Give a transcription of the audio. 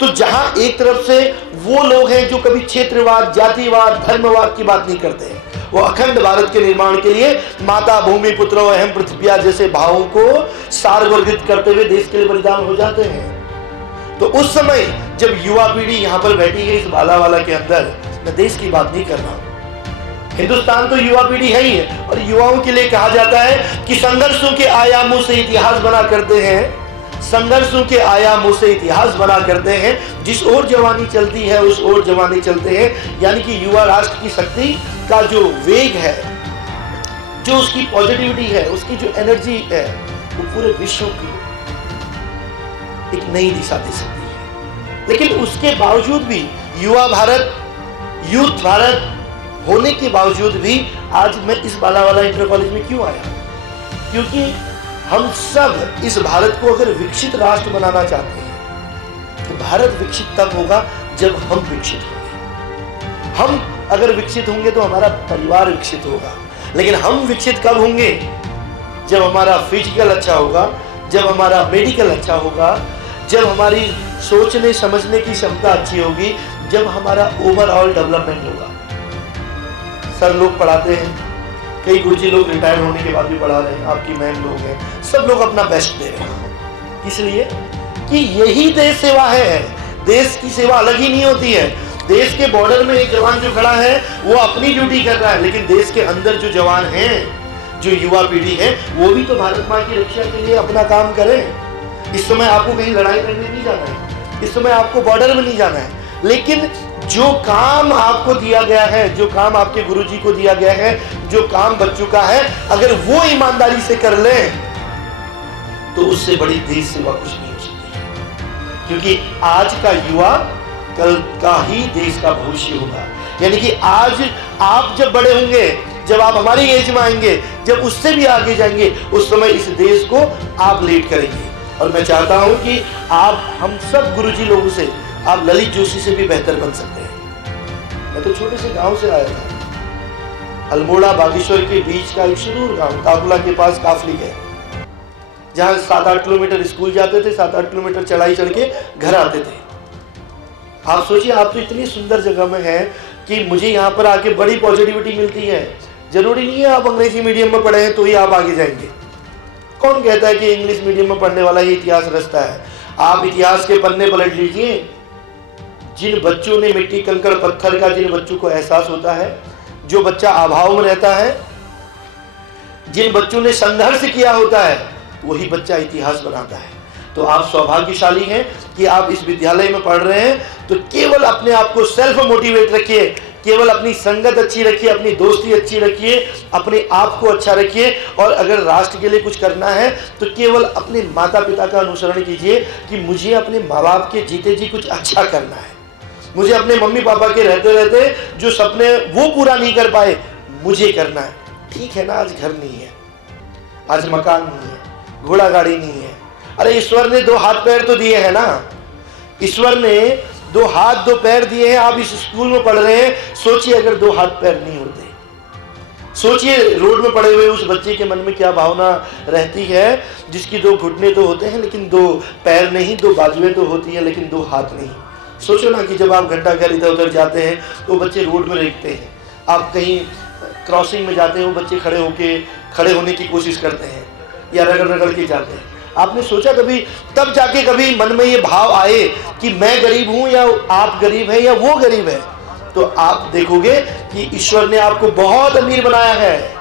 तो जहां एक तरफ से वो लोग हैं जो कभी क्षेत्रवाद, जातिवाद, धर्मवाद की बात नहीं करते हैं, वो अखंड भारत के निर्माण के लिए माता भूमि पुत्रो अहम पृथ्व्या जैसे भावों को सार्वग्रहित करते हुए देश के लिए बलिदान हो जाते हैं। तो उस समय जब युवा पीढ़ी यहां पर बैठी है इस बालावाला के अंदर, मैं देश की बात नहीं कर रहा हूं, हिंदुस्तान तो युवा पीढ़ी है ही है। और युवाओं के लिए कहा जाता है कि संघर्षों के आयामों से इतिहास बना करते हैं, संघर्षों के आयामों से इतिहास बना करते हैं, जिस ओर जवानी चलती है उस ओर जवानी चलते हैं। यानी कि युवा राष्ट्र की शक्ति का जो वेग है, जो उसकी पॉजिटिविटी है, उसकी जो एनर्जी है, वो पूरे विश्व की एक नई दिशा दे सकती है। लेकिन उसके बावजूद भी युवा भारत, यूथ भारत होने के बावजूद भी आज मैं इस बालावाला इंटर कॉलेज में क्यों आया? क्योंकि हम सब इस भारत को अगर विकसित राष्ट्र बनाना चाहते हैं तो भारत विकसित तब होगा जब हम विकसित होंगे। हम अगर विकसित होंगे तो हमारा परिवार विकसित होगा। लेकिन हम विकसित कब होंगे? जब हमारा फिजिकल अच्छा होगा, जब हमारा मेडिकल अच्छा होगा, जब हमारी सोचने समझने की क्षमता अच्छी होगी, जब हमारा ओवरऑल डेवलपमेंट होगा। सर लोग पढ़ाते हैं, कई गुरुजी लोग रिटायर होने के बाद भी पढ़ा रहे हैं, आपकी मैम लोग हैं, सब लोग अपना बेस्ट दे रहे हैं। इसलिए कि यही देश सेवा है। देश की सेवा अलग ही नहीं होती है। देश के बॉर्डर में एक जवान जो खड़ा है वो अपनी ड्यूटी कर रहा है, लेकिन देश के अंदर जो जवान हैं, जो युवा पीढ़ी है, वो भी तो भारत माँ की रक्षा के लिए अपना काम करें। इस समय आपको कहीं लड़ाई करने नहीं जाना है, इस समय आपको बॉर्डर में नहीं जाना है, लेकिन जो काम आपको दिया गया है, जो काम आपके गुरुजी को दिया गया है, जो काम बच्चों का है, अगर वो ईमानदारी से कर लें तो उससे बड़ी देश सेवा कुछ नहीं हो सकती है। क्योंकि आज का युवा कल का ही देश का भविष्य होगा। यानी कि आज आप जब बड़े होंगे, जब आप हमारी एज में आएंगे, जब उससे भी आगे जाएंगे, उस समय इस देश को आप लीड करेंगे। और मैं चाहता हूं कि आप हम सब गुरुजी लोगों से, आप ललित जोशी से भी बेहतर बन सकते हैं। मैं तो छोटे से गांव से आया था, अल्मोड़ा बागेश्वर के बीच का एक सुदूर गांव, काकुला के पास काफली है, जहां 7-8 किलोमीटर स्कूल जाते थे, 7-8 किलोमीटर चढ़ाई चढ़ के घर आते थे। आप सोचिए, आप तो इतनी सुंदर जगह में हैं कि मुझे यहाँ पर आके बड़ी पॉजिटिविटी मिलती है। जरूरी नहीं है आप अंग्रेजी मीडियम में पढ़े हैं तो ही आप आगे जाएंगे। कौन कहता है कि इंग्लिश मीडियम में पढ़ने वाला ही इतिहास रचता है? आप इतिहास के पन्ने पलट लीजिए। जिन बच्चों ने मिट्टी कंकड़ पत्थर का, जिन बच्चों को एहसास होता है, जो बच्चा अभाव में रहता है, जिन बच्चों ने संघर्ष किया होता है, वही बच्चा इतिहास बनाता है। तो आप सौभाग्यशाली हैं कि आप इस विद्यालय में पढ़ रहे हैं। तो केवल अपने आप को सेल्फ मोटिवेट रखिए, केवल अपनी संगत अच्छी रखिए, अपनी दोस्ती अच्छी रखिए, अपने आप को अच्छा रखिए। और अगर राष्ट्र के लिए कुछ करना है तो केवल अपने माता पिता का अनुसरण कीजिए कि मुझे अपने माँ बाप के जीते जी कुछ अच्छा करना है, मुझे अपने मम्मी पापा के रहते रहते जो सपने वो पूरा नहीं कर पाए, मुझे करना है। ठीक है ना, आज घर नहीं है, आज मकान नहीं है, घोड़ा गाड़ी नहीं है, अरे ईश्वर ने 2 हाथ पैर तो दिए हैं ना, ईश्वर ने 2 हाथ 2 पैर दिए हैं। आप इस स्कूल में पढ़ रहे हैं, सोचिए अगर 2 हाथ पैर नहीं होते, सोचिए रोड में पड़े हुए उस बच्चे के मन में क्या भावना रहती है, जिसकी 2 घुटने तो होते हैं लेकिन 2 पैर नहीं, 2 बाजुएं तो होती है लेकिन 2 हाथ नहीं। सोचो ना कि जब आप घंटा घर इधर उधर जाते हैं तो बच्चे रोड में रेंगते हैं, आप कहीं क्रॉसिंग में जाते हो, बच्चे खड़े होने की कोशिश करते हैं या रगड़ के जाते हैं। आपने सोचा कभी, तब जाके कभी मन में ये भाव आए कि मैं गरीब हूं या आप गरीब हैं या वो गरीब है? तो आप देखोगे कि ईश्वर ने आपको बहुत अमीर बनाया है।